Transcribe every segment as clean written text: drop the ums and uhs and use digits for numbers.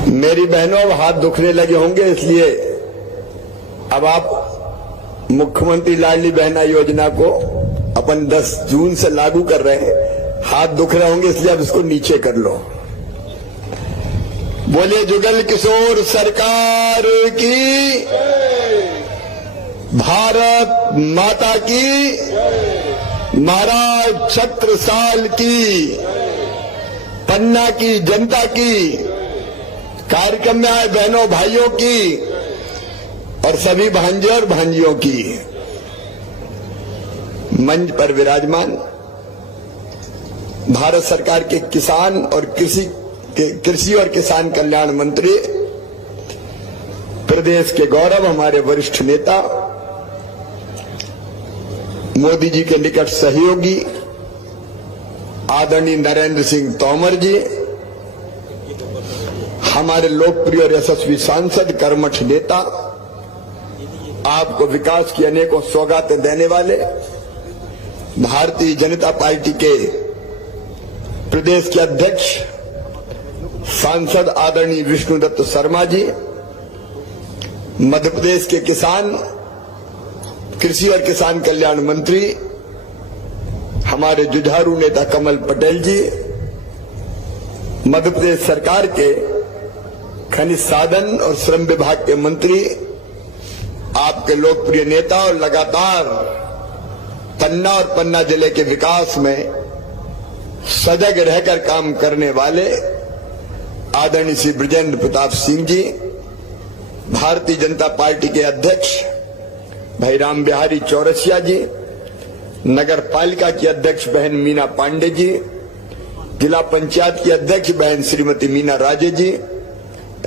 मेरी बहनों अब हाथ दुखने लगे होंगे, इसलिए अब आप मुख्यमंत्री लाडली बहना योजना को अपन 10 जून से लागू कर रहे हैं। हाथ दुख रहे होंगे इसलिए अब इसको नीचे कर लो। बोले जुगल किशोर सरकार की, भारत माता की, महाराज छत्रसाल की, पन्ना की जनता की, कार्यक्रम में आए बहनों भाइयों की और सभी भांजे और भांजियों की। मंच पर विराजमान भारत सरकार के किसान और कृषि और किसान कल्याण मंत्री, प्रदेश के गौरव, हमारे वरिष्ठ नेता, मोदी जी के निकट सहयोगी आदरणीय नरेंद्र सिंह तोमर जी, हमारे लोकप्रिय और यशस्वी सांसद, कर्मठ नेता, आपको विकास की अनेकों सौगातें देने वाले भारतीय जनता पार्टी के प्रदेश के अध्यक्ष सांसद आदरणीय विष्णुदत्त शर्मा जी, मध्य प्रदेश के किसान, कृषि और किसान कल्याण मंत्री, हमारे जुझारू नेता कमल पटेल जी, मध्य प्रदेश सरकार के खनिज साधन और श्रम विभाग के मंत्री, आपके लोकप्रिय नेता और लगातार पन्ना और पन्ना जिले के विकास में सजग रहकर काम करने वाले आदरणीय श्री बृजेंद्र प्रताप सिंह जी, भारतीय जनता पार्टी के अध्यक्ष भाई राम बिहारी चौरसिया जी, नगर पालिका की अध्यक्ष बहन मीना पांडे जी, जिला पंचायत की अध्यक्ष बहन श्रीमती मीना राजे जी,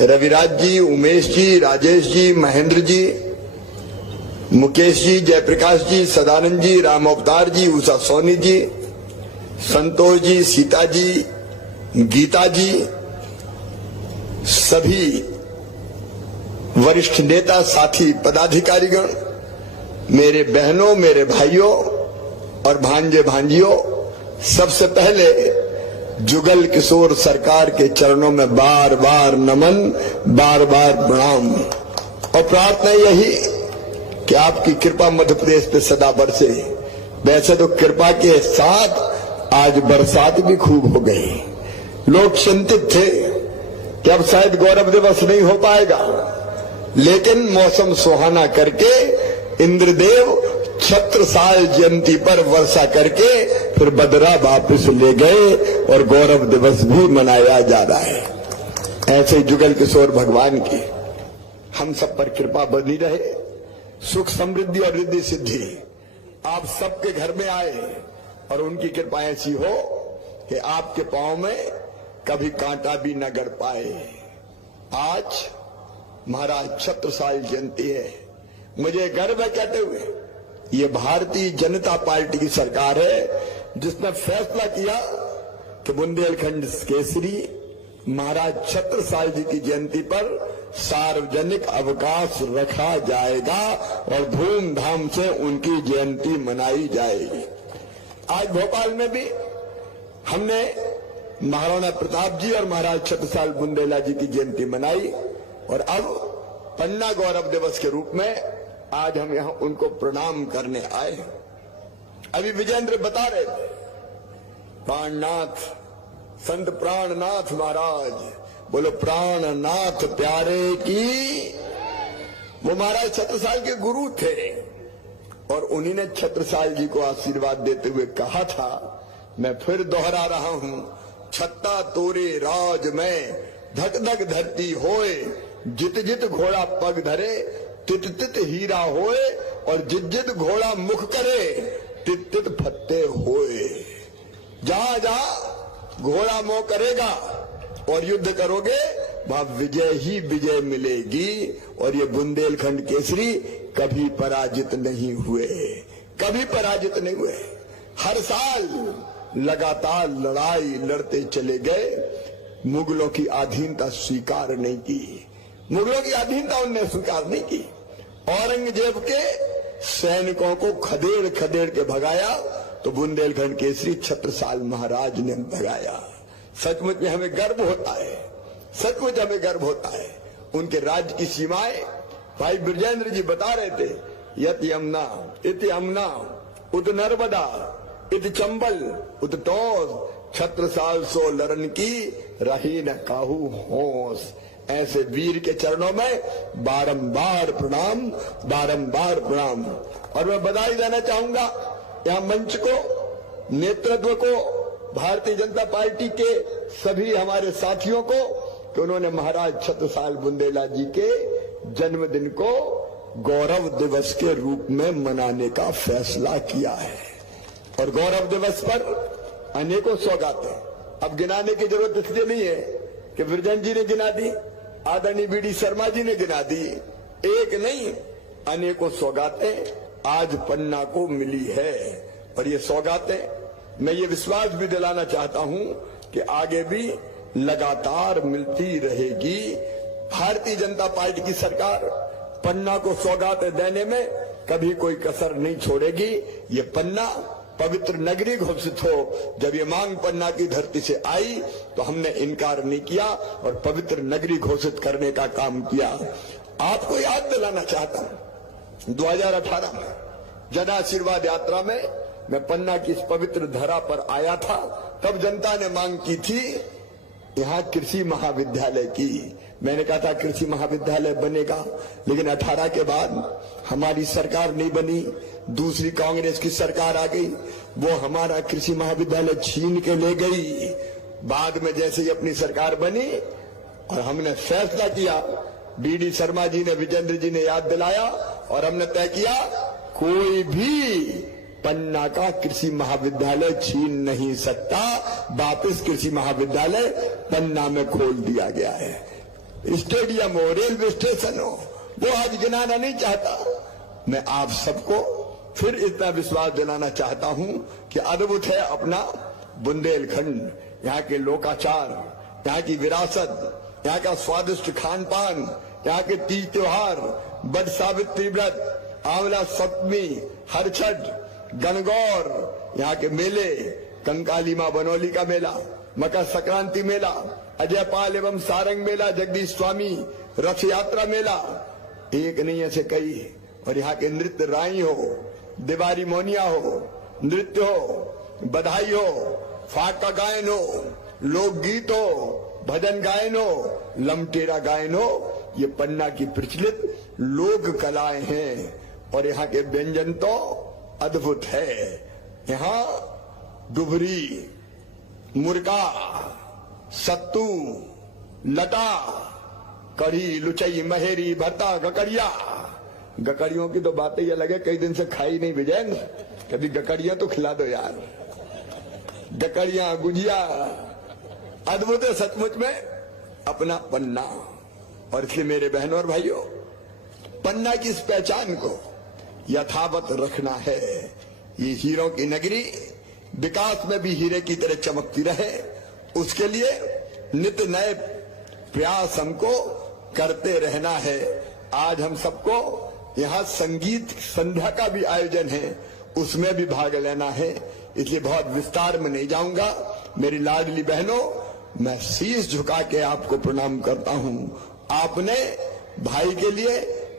रविराज जी, उमेश जी, राजेश जी, महेंद्र जी, मुकेश जी, जयप्रकाश जी, सदानंद जी, राम अवतार जी, उषा सोनी जी, संतोष जी, सीता जी, गीता जी, सभी वरिष्ठ नेता, साथी, पदाधिकारीगण, मेरे बहनों, मेरे भाइयों और भांजे भांजियों, सबसे पहले जुगल किशोर सरकार के चरणों में बार बार नमन, बार बार प्रणाम और प्रार्थना यही कि आपकी कृपा मध्य प्रदेश पे सदा बरसे। वैसे तो कृपा के साथ आज बरसात भी खूब हो गई। लोग चिंतित थे कि अब शायद गौरव दिवस नहीं हो पाएगा, लेकिन मौसम सुहाना करके इंद्रदेव छत्रसाल जयंती पर वर्षा करके फिर बदरा वापस ले गए और गौरव दिवस भी मनाया जा रहा है। ऐसे जुगल किशोर भगवान की हम सब पर कृपा बनी रहे, सुख समृद्धि और रिद्धि सिद्धि आप सबके घर में आए और उनकी कृपा ऐसी हो कि आपके पांव में कभी कांटा भी न गड़ पाए। आज महाराज छत्रसाल जयंती है। मुझे गर्व है कहते हुए, ये भारतीय जनता पार्टी की सरकार है जिसने फैसला किया कि बुंदेलखंड केसरी महाराज छत्रसाल जी की जयंती पर सार्वजनिक अवकाश रखा जाएगा और धूमधाम से उनकी जयंती मनाई जाएगी। आज भोपाल में भी हमने महाराणा प्रताप जी और महाराज छत्रसाल बुंदेला जी की जयंती मनाई और अब पन्ना गौरव दिवस के रूप में आज हम यहां उनको प्रणाम करने आए। अभी विजेंद्र बता रहे थे, प्राणनाथ संत प्राणनाथ महाराज, बोलो प्राणनाथ प्यारे की। वो महाराज छत्रसाल के गुरु थे और उन्हीं ने छत्रसाल जी को आशीर्वाद देते हुए कहा था, मैं फिर दोहरा रहा हूं, छत्ता तोरे राज में धक धक धरती होए, जित जित घोड़ा पग धरे तित तित हीरा होए, और जित जित घोड़ा मुख करे तित तित फत्ते होए। जहां जहां घोड़ा मोह करेगा और युद्ध करोगे वहां विजय ही विजय मिलेगी। और ये बुंदेलखंड केसरी कभी पराजित नहीं हुए, कभी पराजित नहीं हुए। हर साल लगातार लड़ाई लड़ते चले गए, मुगलों की अधीनता स्वीकार नहीं की, मुगलों की अधीनता उन्होंने स्वीकार नहीं की। औरंगजेब के सैनिकों को खदेड़ खदेड़ के भगाया तो बुंदेलखंड केसरी छत्रसाल महाराज ने भगाया। सचमुच में हमें गर्व होता है सचमुच हमें गर्व होता है। उनके राज्य की सीमाएं भाई ब्रजेंद्र जी बता रहे थे, यत यमुना इत यमुना उत नर्मदा इत चंबल उत टोस छत्रसाल सो लरन की रही न काहू होश। ऐसे वीर के चरणों में बारंबार प्रणाम, बारंबार प्रणाम। और मैं बधाई देना चाहूंगा यहां मंच को, नेतृत्व को, भारतीय जनता पार्टी के सभी हमारे साथियों को कि उन्होंने महाराज छत्रसाल बुंदेला जी के जन्मदिन को गौरव दिवस के रूप में मनाने का फैसला किया है। और गौरव दिवस पर अनेकों सौगातें अब गिनाने की जरूरत इसलिए नहीं है कि ब्रजेंद्र जी ने गिना दी, आदरणीय बीडी शर्मा जी ने गिना दी, एक नहीं अनेकों सौगातें आज पन्ना को मिली है। और ये सौगातें मैं ये विश्वास भी दिलाना चाहता हूं कि आगे भी लगातार मिलती रहेगी। भारतीय जनता पार्टी की सरकार पन्ना को सौगातें देने में कभी कोई कसर नहीं छोड़ेगी। ये पन्ना पवित्र नगरी घोषित हो, जब ये मांग पन्ना की धरती से आई तो हमने इनकार नहीं किया और पवित्र नगरी घोषित करने का काम किया। आपको याद दिलाना चाहता हूं 2018 में जन आशीर्वाद यात्रा में मैं पन्ना की इस पवित्र धरा पर आया था। तब जनता ने मांग की थी यहां कृषि महाविद्यालय की। मैंने कहा था कृषि महाविद्यालय बनेगा, लेकिन 18 के बाद हमारी सरकार नहीं बनी, दूसरी कांग्रेस की सरकार आ गई, वो हमारा कृषि महाविद्यालय छीन के ले गई। बाद में जैसे ही अपनी सरकार बनी और हमने फैसला किया, बीडी शर्मा जी ने, विजेंद्र जी ने याद दिलाया और हमने तय किया कोई भी पन्ना का कृषि महाविद्यालय छीन नहीं सकता। वापस कृषि महाविद्यालय पन्ना में खोल दिया गया है। स्टेडियम हो, रेलवे स्टेशन हो, वो आज गिनाना नहीं चाहता। मैं आप सबको फिर इतना विश्वास दिलाना चाहता हूं कि अद्भुत है अपना बुंदेलखंड, यहाँ के लोकाचार, यहाँ की विरासत, यहाँ का स्वादिष्ट खान पान, यहाँ के तीज त्योहार, बट सावित्री व्रत, आंवला सप्तमी, हरछठ, गणगौर, यहाँ के मेले, कंकाली मां बनौली का मेला, मकर संक्रांति मेला, अजयपाल एवं सारंग मेला, जगदीश स्वामी रथ यात्रा मेला, एक नहीं ऐसे कई। और यहाँ के नृत्य राई हो, दीवारी मोनिया हो, नृत्य हो, बधाई हो, फाका गायन हो, लोकगीत हो, भजन गायन हो, लमटेरा गायन हो, ये पन्ना की प्रचलित लोक कलाएं हैं। और यहाँ के व्यंजन तो अद्भुत है। यहाँ डुबरी, मुर्गा, सत्तू, लटा, कढ़ी, लुचई, महेरी, भत्ता, गकड़िया। गकड़ियों की तो बातें ये लगे कई दिन से खाई नहीं विजयन, कभी गकड़िया तो खिला दो यार। गकड़िया, गुजिया, अद्भुत है सचमुच में अपना पन्ना। और इसलिए मेरे बहनों और भाइयों, पन्ना की इस पहचान को यथावत रखना है। ये हीरों की नगरी विकास में भी हीरे की तरह चमकती रहे, उसके लिए नित्य नए प्रयास हमको करते रहना है। आज हम सबको यहाँ संगीत संध्या का भी आयोजन है, उसमें भी भाग लेना है, इसलिए बहुत विस्तार में नहीं जाऊंगा। मेरी लाडली बहनों, मैं शीश झुका के आपको प्रणाम करता हूं। आपने भाई के लिए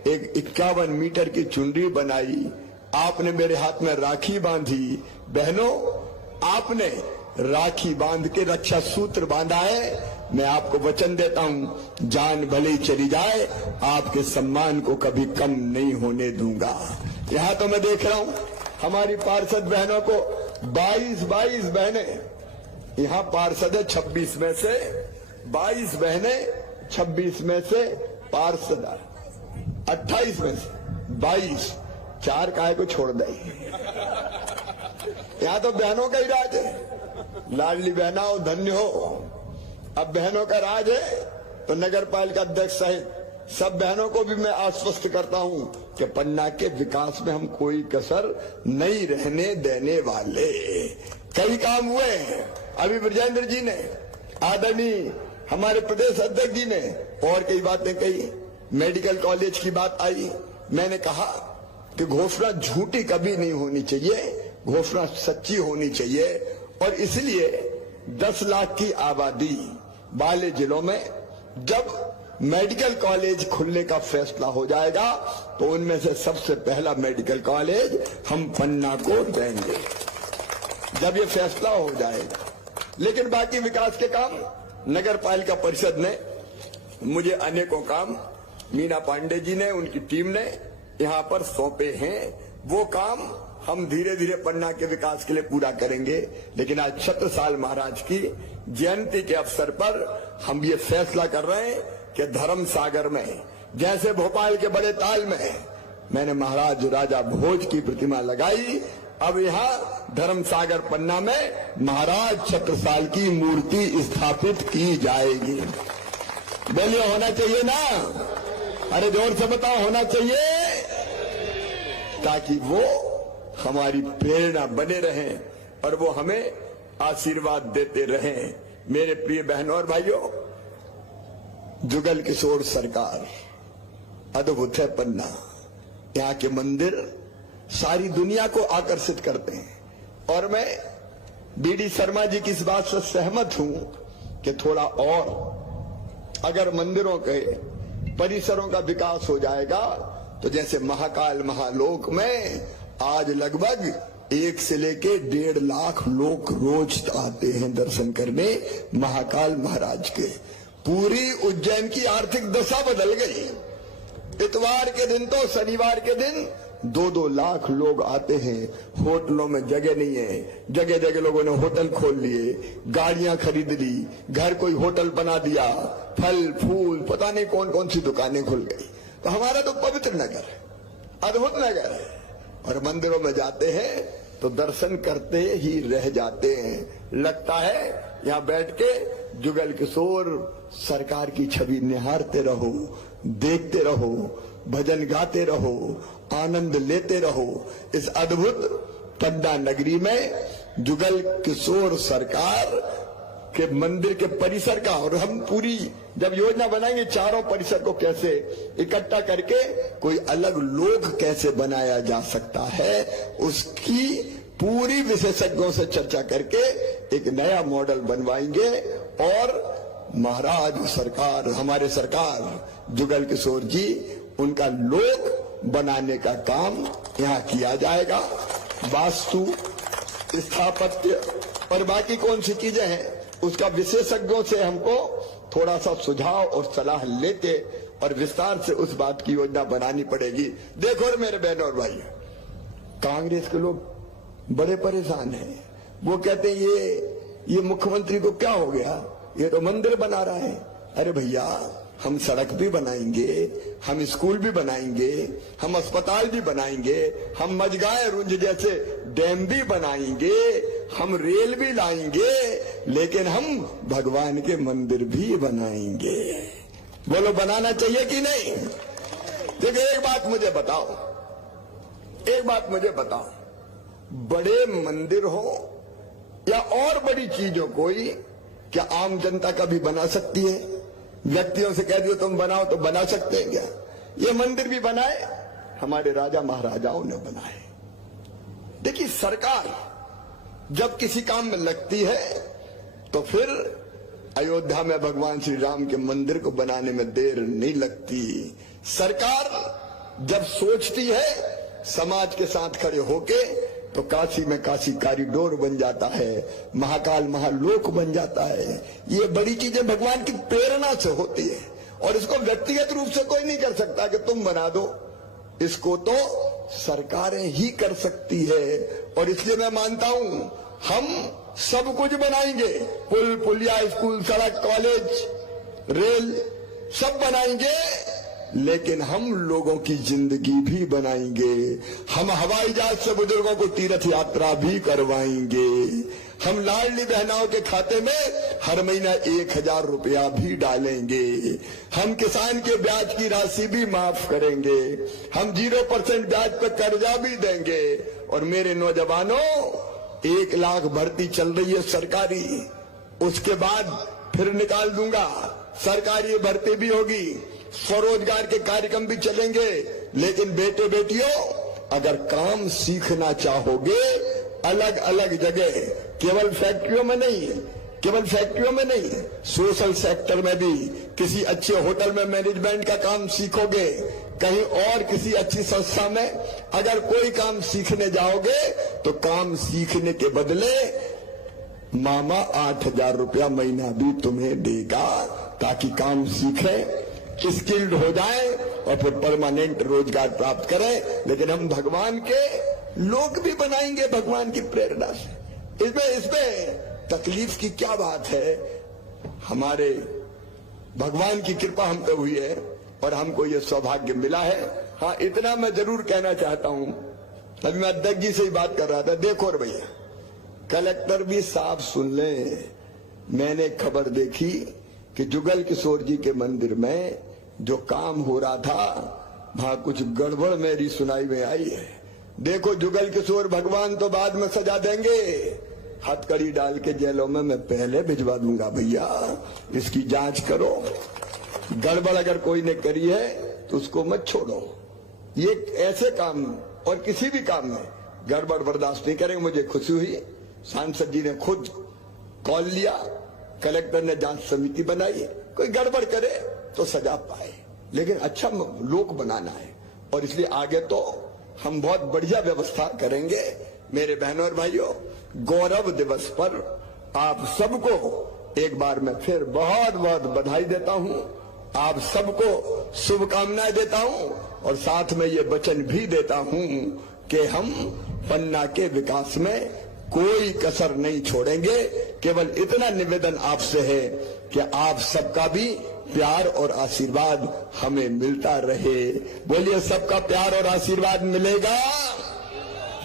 एक 51 मीटर की चुनरी बनाई, आपने मेरे हाथ में राखी बांधी। बहनों, आपने राखी बांध के रक्षा सूत्र बांधा है। मैं आपको वचन देता हूं, जान भले ही चली जाए, आपके सम्मान को कभी कम नहीं होने दूंगा। यहां तो मैं देख रहा हूं हमारी पार्षद बहनों को 22 बहनें, यहां पार्षद है 26 में से 22 बहनें, 26 में से पार्षद 28 में से 22, 4 काय को छोड़ दे। यहां तो बहनों का ही राज है। लाडली बहना हो, धन्य हो। अब बहनों का राज है तो नगर पालिका अध्यक्ष सहित सब बहनों को भी मैं आश्वस्त करता हूं कि पन्ना के विकास में हम कोई कसर नहीं रहने देने वाले। कई काम हुए हैं। अभी ब्रजेंद्र जी ने, आदरणीय हमारे प्रदेश अध्यक्ष जी ने और कई बातें कही। मेडिकल कॉलेज की बात आई, मैंने कहा कि घोषणा झूठी कभी नहीं होनी चाहिए, घोषणा सच्ची होनी चाहिए। और इसलिए 10 लाख की आबादी वाले जिलों में जब मेडिकल कॉलेज खुलने का फैसला हो जाएगा तो उनमें से सबसे पहला मेडिकल कॉलेज हम पन्ना को देंगे, जब ये फैसला हो जाएगा। लेकिन बाकी विकास के काम नगर पालिका परिषद ने मुझे अनेकों काम मीना पांडे जी ने, उनकी टीम ने यहां पर सौंपे हैं। वो काम हम धीरे धीरे पन्ना के विकास के लिए पूरा करेंगे। लेकिन आज छत्रसाल महाराज की जयंती के अवसर पर हम ये फैसला कर रहे हैं कि धर्म सागर में, जैसे भोपाल के बड़े ताल में मैंने महाराज राजा भोज की प्रतिमा लगाई, अब यहाँ धर्म सागर पन्ना में महाराज छत्रसाल की मूर्ति स्थापित की जाएगी। बोलिए होना चाहिए ना? अरे जोर से बताओ, होना चाहिए, ताकि वो हमारी प्रेरणा बने रहें और वो हमें आशीर्वाद देते रहें। मेरे प्रिय बहनों और भाइयों, जुगल किशोर सरकार अद्भुत है पन्ना। यहाँ के मंदिर सारी दुनिया को आकर्षित करते हैं और मैं बीडी शर्मा जी की इस बात से सहमत हूं कि थोड़ा और अगर मंदिरों के परिसरों का विकास हो जाएगा तो जैसे महाकाल महालोक में आज लगभग 1 से लेके 1.5 लाख लोग रोज आते हैं दर्शन करने महाकाल महाराज के। पूरी उज्जैन की आर्थिक दशा बदल गई। इतवार के दिन तो शनिवार के दिन 2-2 लाख लोग आते हैं। होटलों में जगह नहीं है, जगह जगह लोगों ने होटल खोल लिए, गाड़ियां खरीद ली, घर कोई होटल बना दिया, फल फूल पता नहीं कौन कौन सी दुकानें खुल गई। तो हमारा तो पवित्र नगर है, अद्भुत नगर है, और मंदिरों में जाते हैं तो दर्शन करते ही रह जाते हैं। लगता है यहाँ बैठ के जुगल किशोर सरकार की छवि निहारते रहो, देखते रहो, भजन गाते रहो, आनंद लेते रहो। इस अद्भुत पन्ना नगरी में जुगल किशोर सरकार के मंदिर के परिसर का, और हम पूरी जब योजना बनाएंगे चारों परिसर को कैसे इकट्ठा करके कोई अलग लोक कैसे बनाया जा सकता है, उसकी पूरी विशेषज्ञों से चर्चा करके एक नया मॉडल बनवाएंगे। और महाराज सरकार, हमारे सरकार जुगल किशोर जी, उनका लोक बनाने का काम यहाँ किया जाएगा। वास्तु, स्थापत्य और बाकी कौन सी चीजें हैं उसका विशेषज्ञों से हमको थोड़ा सा सुझाव और सलाह लेते और विस्तार से उस बात की योजना बनानी पड़ेगी। देखो मेरे बहनों और भाई, कांग्रेस के लोग बड़े परेशान हैं। वो कहते हैं ये मुख्यमंत्री को क्या हो गया, ये तो मंदिर बना रहा है। अरे भैया, हम सड़क भी बनाएंगे, हम स्कूल भी बनाएंगे, हम अस्पताल भी बनाएंगे, हम मजगाए रुंज जैसे डैम भी बनाएंगे, हम रेल भी लाएंगे, लेकिन हम भगवान के मंदिर भी बनाएंगे। बोलो बनाना चाहिए कि नहीं? देखिए एक बात मुझे बताओ, बड़े मंदिर हो या और बड़ी चीजों कोई क्या आम जनता का भी बना सकती है? व्यक्तियों से कह दियो तुम बनाओ तो बना सकते हैं क्या? ये मंदिर भी बनाए हमारे राजा महाराजाओं ने बनाए। देखिए सरकार जब किसी काम में लगती है तो फिर अयोध्या में भगवान श्री राम के मंदिर को बनाने में देर नहीं लगती। सरकार जब सोचती है समाज के साथ खड़े होके तो काशी में काशी कॉरिडोर बन जाता है, महाकाल महालोक बन जाता है। ये बड़ी चीजें भगवान की प्रेरणा से होती है और इसको व्यक्तिगत रूप से कोई नहीं कर सकता कि तुम बना दो। इसको तो सरकारें ही कर सकती है और इसलिए मैं मानता हूं हम सब कुछ बनाएंगे, पुल पुलिया, स्कूल, सड़क, कॉलेज, रेल सब बनाएंगे, लेकिन हम लोगों की जिंदगी भी बनाएंगे। हम हवाई जहाज से बुजुर्गों को तीर्थ यात्रा भी करवाएंगे। हम लाडली बहनाओं के खाते में हर महीना 1000 रुपया भी डालेंगे। हम किसान के ब्याज की राशि भी माफ करेंगे। हम 0% ब्याज पर कर्जा भी देंगे। और मेरे नौजवानों, 1 लाख भर्ती चल रही है सरकारी, उसके बाद फिर निकाल दूंगा। सरकारी भर्ती भी होगी, स्वरोजगार के कार्यक्रम भी चलेंगे। लेकिन बेटे बेटियों, अगर काम सीखना चाहोगे अलग अलग जगह, केवल फैक्ट्रियों में नहीं, केवल फैक्ट्रियों में नहीं, सोशल सेक्टर में भी किसी अच्छे होटल में मैनेजमेंट का काम सीखोगे, कहीं और किसी अच्छी संस्था में अगर कोई काम सीखने जाओगे तो काम सीखने के बदले मामा 8,000 रुपया महीना भी तुम्हें देगा, ताकि काम सीखें, स्किल्ड हो जाए और फिर परमानेंट रोजगार प्राप्त करें। लेकिन हम भगवान के लोग भी बनाएंगे भगवान की प्रेरणा से। इसमें तकलीफ की क्या बात है? हमारे भगवान की कृपा हम पे हुई है और हमको ये सौभाग्य मिला है। हाँ, इतना मैं जरूर कहना चाहता हूं, अभी मैं अध्यक्ष जी से ही बात कर रहा था, देखो रे भैया, कलेक्टर भी साफ सुन ले, मैंने खबर देखी कि जुगल किशोर जी के मंदिर में जो काम हो रहा था वहां कुछ गड़बड़ मेरी सुनाई में आई है। देखो, जुगल किशोर भगवान तो बाद में सजा देंगे, हथकड़ी डाल के जेलों में मैं पहले भिजवा दूंगा। भैया, इसकी जांच करो, गड़बड़ अगर कोई ने करी है तो उसको मत छोड़ो। ये ऐसे काम और किसी भी काम में गड़बड़ बर्दाश्त नहीं करेंगे। मुझे खुशी हुई, सांसद जी ने खुद कॉल लिया, कलेक्टर ने जांच समिति बनाई, कोई गड़बड़ करे तो सजा पाए, लेकिन अच्छा लोक बनाना है और इसलिए आगे तो हम बहुत बढ़िया व्यवस्था करेंगे। मेरे बहनों और भाइयों, गौरव दिवस पर आप सबको एक बार मैं फिर बहुत बहुत बधाई देता हूं, आप सबको शुभकामनाएं देता हूं और साथ में ये वचन भी देता हूं कि हम पन्ना के विकास में कोई कसर नहीं छोड़ेंगे। केवल इतना निवेदन आपसे है कि आप सबका भी प्यार और आशीर्वाद हमें मिलता रहे। बोलिए, सबका प्यार और आशीर्वाद मिलेगा?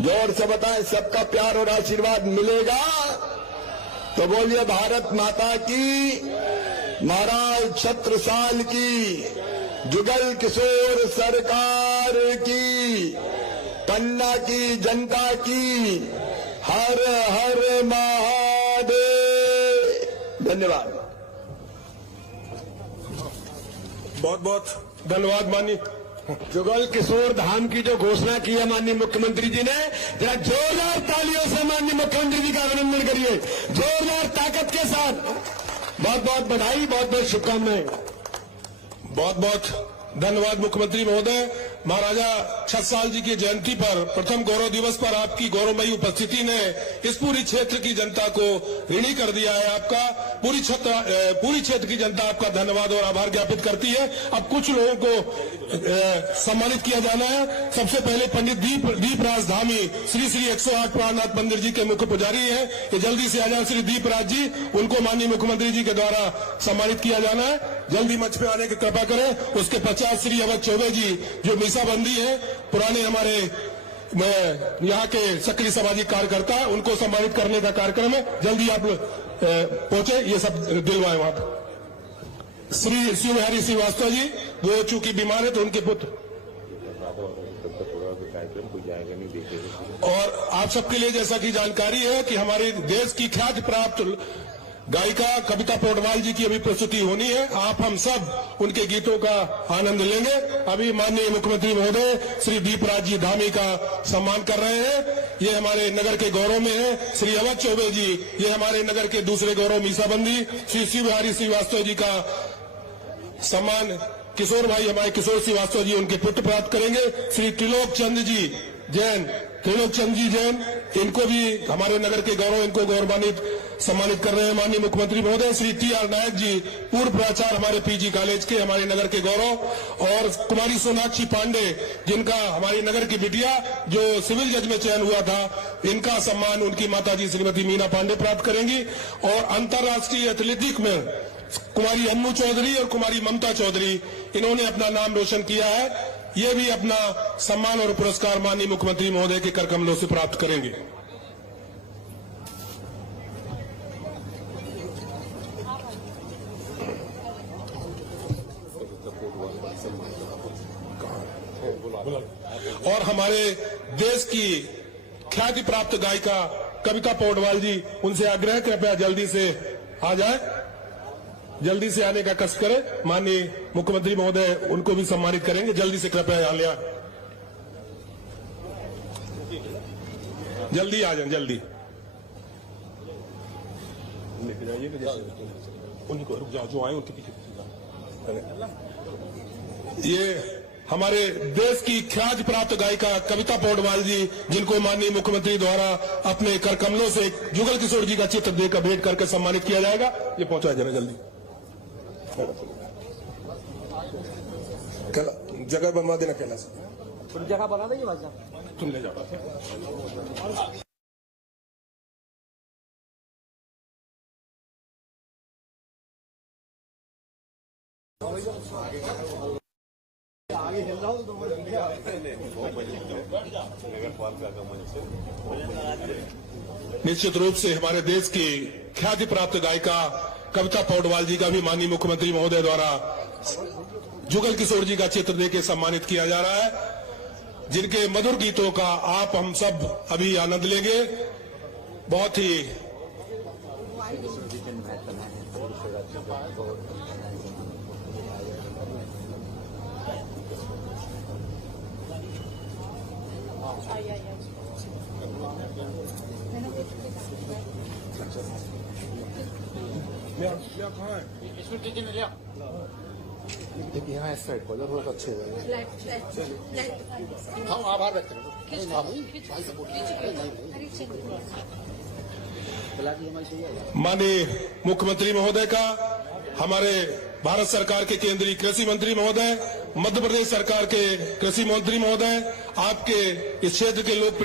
जोर से बताएं, सबका प्यार और आशीर्वाद मिलेगा? तो बोलिए, भारत माता की, महाराज छत्रसाल की, जुगल किशोर सरकार की, पन्ना की जनता की, हर हर महादेव। धन्यवाद। बहुत बहुत धन्यवाद माननीय जुगल किशोर धाम की जो घोषणा की है माननीय मुख्यमंत्री जी ने, जरा जोरदार तालियों से माननीय मुख्यमंत्री जी का अभिनंदन करिए, जोरदार ताकत के साथ। बहुत बहुत बधाई, बहुत बहुत शुभकामनाएं। बहुत बहुत धन्यवाद मुख्यमंत्री महोदय। महाराजा छत्रसाल जी की जयंती पर, प्रथम गौरव दिवस पर आपकी गौरवमयी उपस्थिति ने इस पूरी क्षेत्र की जनता को ऋणी कर दिया है। आपका पूरी क्षेत्र की जनता आपका धन्यवाद और आभार ज्ञापित करती है। अब कुछ लोगों को सम्मानित किया जाना है। सबसे पहले पंडित दीपराज धामी, श्री श्री 108 प्राणनाथ मंदिर जी के मुख्य पुजारी हैं, ये जल्दी से आ जाए। श्री दीपराज जी, उनको माननीय मुख्यमंत्री जी के द्वारा सम्मानित किया जाना है, जल्दी मंच पे आने की कृपा करें। उसके पश्चात श्री अवध चौबे जी, जो मीसाबंदी है, पुराने हमारे यहाँ के सक्रिय सामाजिक कार्यकर्ता, उनको सम्मानित करने का कार्यक्रम है, जल्दी आप पहुंचे, ये सब दिलवाए वहां पर। श्री शिवहरी श्रीवास्तव जी, वो चूंकि बीमार है तो उनके पुत्र। और आप सबके लिए जैसा कि जानकारी है कि हमारे देश की ख्याति प्राप्त गायिका कविता पोडवाल जी की अभी प्रस्तुति होनी है। आप हम सब उनके गीतों का आनंद लेंगे। अभी माननीय मुख्यमंत्री महोदय श्री दीपराज जी धामी का सम्मान कर रहे हैं। ये हमारे नगर के गौरव में है। श्री अवध चौबे जी, ये हमारे नगर के दूसरे गौरव मीसाबंदी। श्री शिवहरी श्रीवास्तव जी का सम्मान किशोर भाई, हमारे किशोर श्रीवास्तव जी, उनके पुत्र प्राप्त करेंगे। श्री त्रिलोक चंद जी जैन, त्रिलोक चंद जी जैन, इनको भी हमारे नगर के गौरव, इनको गौरवान्वित सम्मानित कर रहे हैं माननीय मुख्यमंत्री महोदय। श्री टी.आर. नायक जी, पूर्व प्राचार्य हमारे पीजी कॉलेज के, हमारे नगर के गौरव। और कुमारी सोनाक्षी पांडे, जिनका हमारी नगर की बिटिया जो सिविल जज में चयन हुआ था, इनका सम्मान उनकी माताजी श्रीमती मीना पांडे प्राप्त करेंगी। और अंतर्राष्ट्रीय एथलेटिक में कुमारी अन्नू चौधरी और कुमारी ममता चौधरी, इन्होंने अपना नाम रोशन किया है। ये भी अपना सम्मान और पुरस्कार माननीय मुख्यमंत्री महोदय के कर कमलों से प्राप्त करेंगे। और हमारे देश की ख्याति प्राप्त गायिका कविता पोडवाल जी, उनसे आग्रह कृपया जल्दी से आ जाए, जल्दी से आने का कष्ट करें। माननीय मुख्यमंत्री महोदय उनको भी सम्मानित करेंगे, जल्दी से कृपया आ लिया, जल्दी आ जाए, जल्दी। लेके जाइए उनको, रुक जाओ, जो आए उनके पीछे। ये हमारे देश की ख्याति प्राप्त गायिका कविता पौडवाल जी, जिनको माननीय मुख्यमंत्री द्वारा अपने कर कमलों से जुगल किशोर जी का चित्र देकर भेंट करके सम्मानित किया जाएगा। ये पहुंचा जरा जल्दी, जगह बनवा देना कैलाश, जगह बना देंगे भाई साहब, तुम ले जाओ। निश्चित रूप से हमारे देश की ख्याति प्राप्त गायिका कविता पौडवाल जी का भी माननीय मुख्यमंत्री महोदय द्वारा जुगल किशोर जी का चित्र देके सम्मानित किया जा रहा है, जिनके मधुर गीतों का आप हम सब अभी आनंद लेंगे। बहुत ही देखिए यहाँ इस साइड को बहुत अच्छे हुए। हम आभार व्यक्त करते हैं। माननीय मुख्यमंत्री महोदय का, हमारे भारत सरकार के केंद्रीय कृषि मंत्री महोदय, मध्य प्रदेश सरकार के कृषि मंत्री महोदय, आपके इस क्षेत्र के लोग